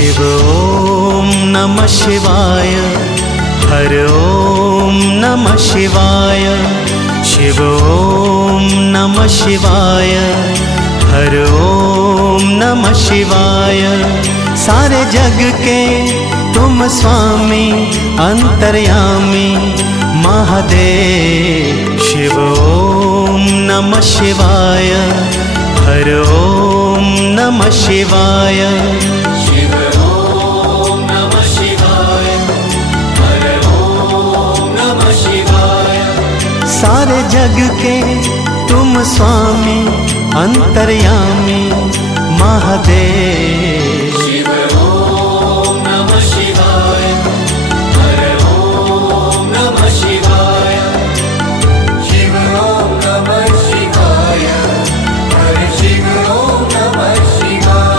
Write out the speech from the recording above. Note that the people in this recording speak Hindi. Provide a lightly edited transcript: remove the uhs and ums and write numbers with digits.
शिव ओम नमः शिवाय, हर ओम नमः शिवाय। शिव ओम नमः शिवाय, हर ओम नमः शिवाय। सारे जग के तुम स्वामी अंतर्यामी महादेव। शिव ओम नमः शिवाय, हर ओम नमः शिवाय। शिव ओम नमः शिवाय, हर ओम नमः शिवाय। सारे जग के तुम स्वामी अंतर्यामी महादेव।